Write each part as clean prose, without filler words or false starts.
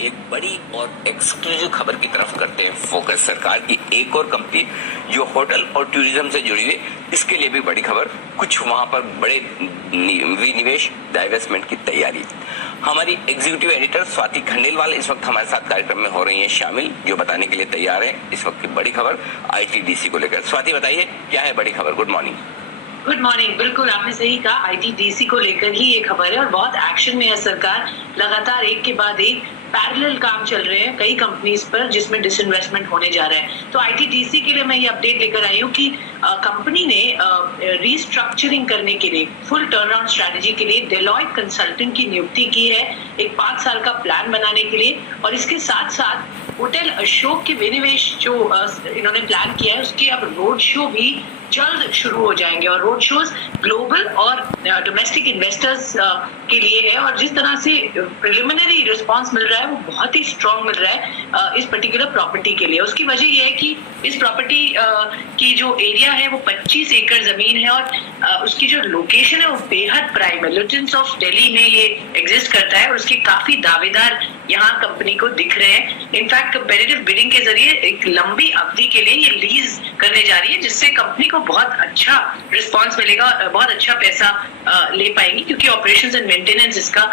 एक बड़ी और एक्सक्लूसिव खबर की तरफ करते हैं फोकस। सरकार की एक और कंपनी जो होटल और टूरिज्म से जुड़ी हुई, इसके लिए भी बड़ी खबर। कुछ वहां पर बड़े विनिवेश डाइवेस्टमेंट की तैयारी। हमारी एग्जीक्यूटिव एडिटर स्वाति खंडेलवाल इस वक्त हमारे साथ कार्यक्रम में हो रही हैं शामिल, जो बताने के लिए तैयार है इस वक्त की बड़ी खबर आईटीडीसी को लेकर। स्वाति बताइए क्या है बड़ी खबर। Good morning. Good morning. बिल्कुल आपने सही कहा, आईटीडीसी को लेकर ही ये खबर है और बहुत एक्शन में है सरकार। लगातार एक के बाद एक पैरेलल काम चल रहे हैं कई कंपनीज पर जिसमें डिसइन्वेस्टमेंट होने जा रहा है। तो आईटीडीसी के लिए मैं ये अपडेट लेकर आई हूँ कि कंपनी ने रीस्ट्रक्चरिंग करने के लिए, फुल टर्नअराउंड स्ट्रेटजी के लिए डेलॉयट कंसल्टेंट की नियुक्ति की है, एक 5 साल का प्लान बनाने के लिए। और इसके साथ साथ होटल अशोक के विनिवेश जो इन्होंने प्लान किया है उसके अब रोड शो भी जल्द शुरू हो जाएंगे। और रोड शोज ग्लोबल और डोमेस्टिक इन्वेस्टर्स के लिए है और जिस तरह से प्रिलिमिनरी रिस्पांस मिल रहा है वो बहुत ही स्ट्रांग मिल रहा है इस पर्टिकुलर प्रॉपर्टी के लिए। उसकी वजह यह है कि इस प्रॉपर्टी की जो एरिया है वो 25 एकड़ जमीन है और उसकी जो लोकेशन है वो बेहद प्राइम है। लिटिल्स ऑफ दिल्ली में ये एग्जिस्ट करता है और उसके काफी दावेदार यहाँ कंपनी को दिख रहे हैं। इनफैक्ट कंपेटिटिव बिडिंग के जरिए एक लंबी अवधि के लिए ये लीज करने जा रही है, जिससे कंपनी को बहुत अच्छा रिस्पांस मिलेगा, बहुत अच्छा पैसा ले पाएंगी, क्योंकि ऑपरेशंस एंड मेंटेनेंस इसका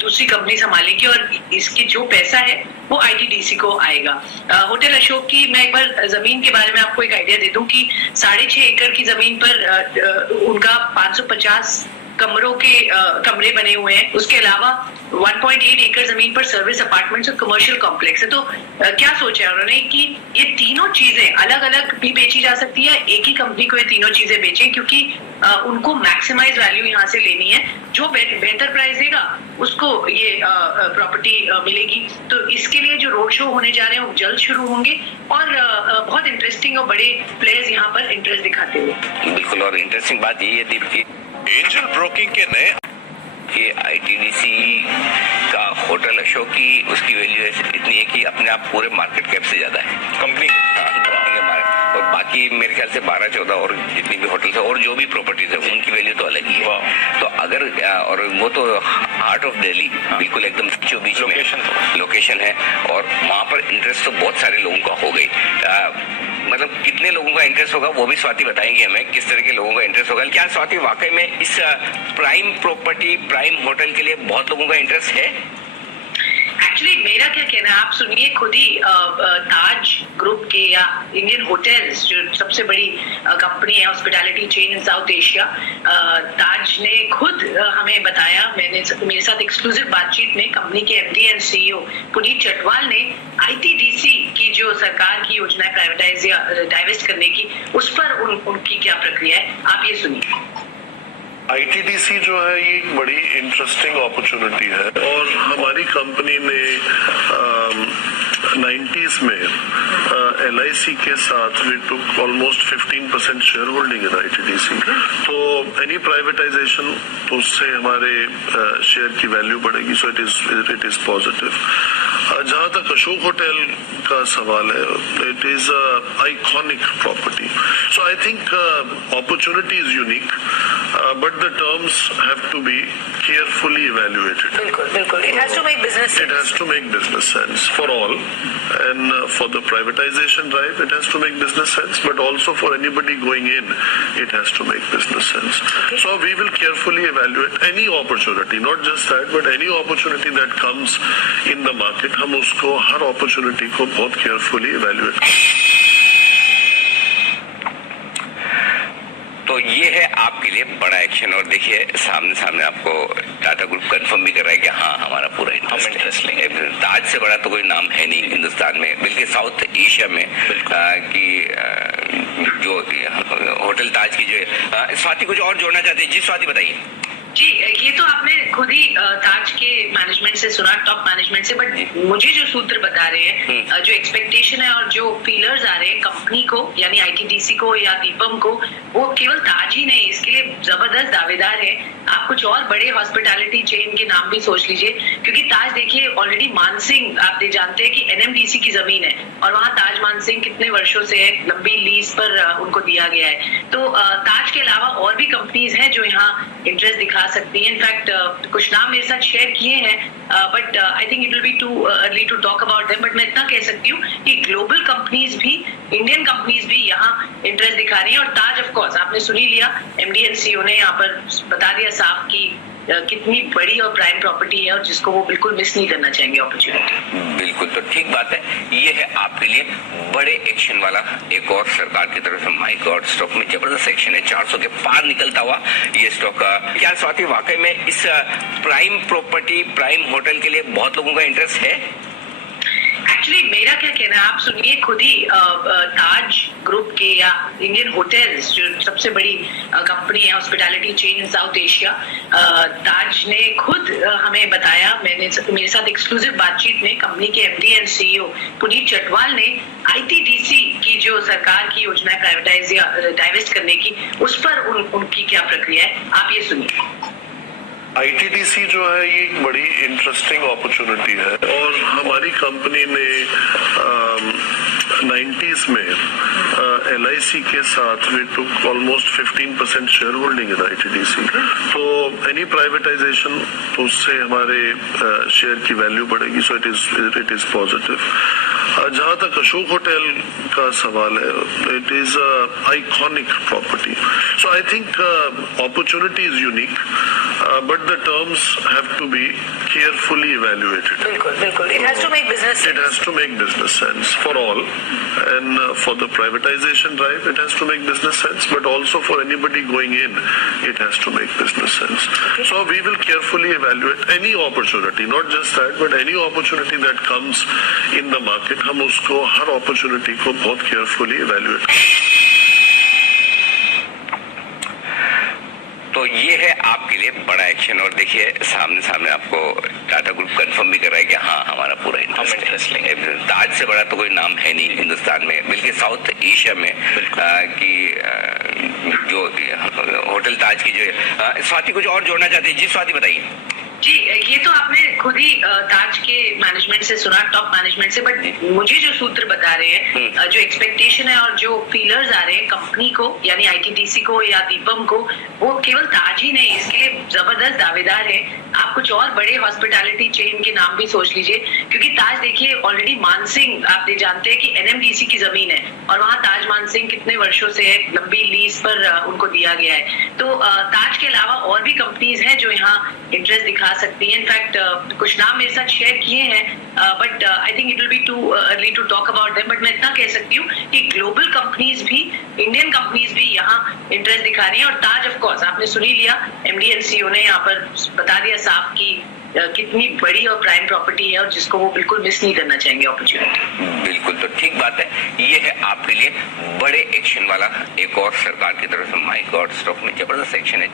दूसरी कंपनी संभालेगी और इसकी जो पैसा है वो आईटीडीसी को आएगा। होटल अशोक की मैं एक बार जमीन के बारे में आपको एक आइडिया दे दूं कि 6.5 एकड़ की जमीन पर उनका 550 कमरों के कमरे बने हुए हैं। उसके अलावा 1.8 एकड़ जमीन पर सर्विस अपार्टमेंट्स और कमर्शियल कॉम्प्लेक्स है। तो क्या सोचा है उन्होंने कि ये तीनों चीजें अलग अलग भी बेची जा सकती है, एक ही कंपनी को ये तीनों चीजें बेचें, क्योंकि उनको मैक्सिमाइज वैल्यू यहाँ से लेनी है। जो बेहतर प्राइस देगा उसको ये प्रॉपर्टी मिलेगी। तो इसके लिए जो रोड शो होने जा रहे हैं वो जल्द शुरू होंगे और बहुत इंटरेस्टिंग और बड़े प्लेयर्स यहाँ पर इंटरेस्ट दिखाते हुए। बिल्कुल, और इंटरेस्टिंग बात ये है दीप की एंजल ब्रोकिंग के नए ये आईटीडीसी का होटल अशोक की उसकी वैल्यू इतनी है कि अपने आप पूरे मार्केट कैप से ज्यादा है कंपनी के और बाकी मेरे ख्याल से 12-14 और जितनी भी होटल्स है और जो भी प्रॉपर्टीज है उनकी वैल्यू तो अलग ही है। तो अगर और वो तो हार्ट ऑफ दिल्ली, बिल्कुल एकदम बीच में लोकेशन है और वहाँ पर इंटरेस्ट तो बहुत सारे लोगों का हो गई। मतलब कितने लोगों का इंटरेस्ट होगा वो भी स्वाति बताएंगे हमें, किस तरह के लोगों का इंटरेस्ट होगा। क्या स्वाति वाकई में इस प्राइम प्रॉपर्टी, प्राइम होटल के लिए बहुत लोगों का इंटरेस्ट है? एक्चुअली मेरा क्या कहना है, आप सुनिए खुद ही ताज ग्रुप के या इंडियन होटल्स जो सबसे बड़ी कंपनी है hospitality chain in South Asia, Taj ने खुद हमें बताया, मेरे साथ एक्सक्लूसिव बातचीत में कंपनी के MD and CEO Puneet Chatwal ने आईटीडीसी की जो सरकार की योजना है प्राइवेटाइज या डाइवेस्ट करने की, उस पर उनकी क्या प्रक्रिया है, आप ये सुनिए। आईटीडीसी जो है ये एक बड़ी इंटरेस्टिंग अपॉर्चुनिटी है और हमारी कंपनी ने 90s में LIC के साथ we took almost 15% share holding in ITDC. तो एनी प्राइवेटाइजेशन तो उससे हमारे शेयर की वैल्यू बढ़ेगी, सो इट इज पॉजिटिव। जहाँ तक अशोक होटल का सवाल है, it is iconic property, so I think opportunity is unique but the terms have to be carefully evaluated. बिल्कुल. It has to make business sense. It has to make business sense for all, and for the privatization drive, it has to make business sense. But also for anybody going in, it has to make business sense. Okay. So we will carefully evaluate any opportunity, not just that, but any opportunity that comes in the market. हम उसको हर opportunity को बहुत carefully evaluate. तो ये है आपके लिए बड़ा एक्शन। और देखिए सामने आपको टाटा ग्रुप कंफर्म भी कर रहा है कि हाँ हमारा पूरा इंटरेस्ट लेंगे। ताज से बड़ा तो कोई नाम है नहीं हिंदुस्तान में, बल्कि साउथ एशिया में कि जो होटल ताज की जो। स्वाति कुछ और जोड़ना चाहते हैं? जी स्वाति बताइए। जी, ये तो आपने खुद ही ताज के मैनेजमेंट से सुना, टॉप मैनेजमेंट से, बट मुझे जो सूत्र बता रहे हैं, जो एक्सपेक्टेशन है और जो फीलर्स आ रहे हैं कंपनी को यानी आईटीडीसी को या दीपम को, वो केवल ताज ही नहीं, इसके लिए जबरदस्त दावेदार है। आप कुछ और बड़े हॉस्पिटैलिटी चेन के नाम भी सोच लीजिए, क्योंकि ताज देखिए ऑलरेडी मानसिंह, आप जानते हैं कि एनएमडीसी की जमीन है और वहाँ ताज मानसिंह कितने वर्षों से है, लंबी लीज पर उनको दिया गया है। तो ताज के अलावा और भी कंपनीज हैं जो यहाँ इंटरेस्ट दिखा दिखा सकती हैं। इनफैक्ट कुछ नाम मेरे साथ शेयर किए हैं, but I think it will be too early to talk about them. But मैं इतना कह सकती हूँ कि ग्लोबल कंपनीज भी, इंडियन कंपनीज भी यहाँ इंटरेस्ट दिखा रही हैं। और ताज ऑफ कोर्स आपने सुन ही लिया, एमडी एंड सीईओ ने यहाँ पर बता दिया साफ कि कितनी बड़ी और प्राइम प्रॉपर्टी है और जिसको वो बिल्कुल मिस नहीं करना चाहेंगे अपॉर्चुनिटी। बिल्कुल, तो ठीक बात है। ये है आपके लिए बड़े एक्शन वाला एक और सरकार की तरफ से। माय गॉड, स्टॉक में जबरदस्त एक्शन है, 400 के पार निकलता हुआ ये स्टॉक। क्या स्वाति, वाकई में इस प्राइम प्रॉपर्टी, प्राइम होटल के लिए बहुत लोगों का इंटरेस्ट है? एक्चुअली मेरा क्या कहना है, आप सुनिए खुद ही ताज ग्रुप के या इंडियन होटल्स जो सबसे बड़ी कंपनी है hospitality chain in South Asia, Taj ने खुद हमें बताया, मेरे साथ एक्सक्लूसिव बातचीत में कंपनी के MD and CEO Puneet Chatwal ने आईटीडीसी की जो सरकार की योजना है प्राइवेटाइज या डाइवेस्ट करने की, उस पर उनकी क्या प्रक्रिया है, आप ये सुनिए। आईटीडीसी जो है ये एक बड़ी इंटरेस्टिंग अपॉर्चुनिटी है और हमारी कंपनी ने 90s में LIC के साथ we took almost 15% share holding in ITDC. तो एनी प्राइवेटाइजेशन तो उससे हमारे शेयर की वैल्यू बढ़ेगी, सो इट इज पॉजिटिव। जहां तक अशोक होटल का सवाल है, it is iconic property, so I think opportunity is unique, but the terms have to be carefully evaluated. बिल्कुल, it has to make business sense. It has to make business sense for all, and for the privatization drive, it has to make business sense, but also for anybody going in, it has to make business sense. So we will carefully evaluate any opportunity, not just that, but any opportunity that comes in the market. हम उसको हर opportunity को बहुत carefully evaluate. तो ये है आपके लिए बड़ा एक्शन। और देखिए सामने आपको टाटा ग्रुप कंफर्म भी कर रहा है कि हाँ, हमारा पूरा इंटरेस्ट लेंगे। ताज से बड़ा तो कोई नाम है नहीं हिंदुस्तान में, बल्कि साउथ एशिया में, कि जो होटल ताज की जो है। स्वाति कुछ और जोड़ना चाहती है? जी स्वाति, बताइए। जी, ये तो आपने खुद ही ताज के मैनेजमेंट से सुना, टॉप मैनेजमेंट से, बट मुझे जो सूत्र बता रहे हैं, जो एक्सपेक्टेशन है और जो फीलर्स आ रहे हैं कंपनी को, यानी आईटीडीसी को या दीपम को, वो केवल ताज ही नहीं, इसके लिए जबरदस्त दावेदार है। आप कुछ और बड़े हॉस्पिटैलिटी चेन के नाम भी सोच लीजिए, क्योंकि ताज देखिए ऑलरेडी मानसिंह, आप जानते हैं कि एनएमडीसी की जमीन है और वहाँ ताज मानसिंह कितने वर्षों से है, लंबी लीज पर उनको दिया गया है। तो ताज के अलावा और भी कंपनीज हैं जो यहाँ इंटरेस्ट दिखा सकती हैं। इनफैक्ट कुछ नाम मेरे साथ शेयर किए हैं, but I think it will be too early to talk about them. But मैं इतना कह सकती हूँ कि ग्लोबल कंपनीज भी, इंडियन कंपनीज भी यहाँ इंटरेस्ट दिखा रही हैं। और ताज ऑफ कोर्स आपने सुन ही लिया, एमडी एंड सीईओ ने यहाँ पर बता दिया साफ कि कितनी बड़ी और प्राइम प्रॉपर्टी है और जिसको वो बिल्कुल मिस नहीं करना चाहेंगे अपॉर्चुनिटी। बिल्कुल, तो ठीक बात है। ये है आपके लिए बड़े एक्शन वाला एक और सरकार की तरफ से। माय गॉड, स्टॉक में जबरदस्त एक्शन है।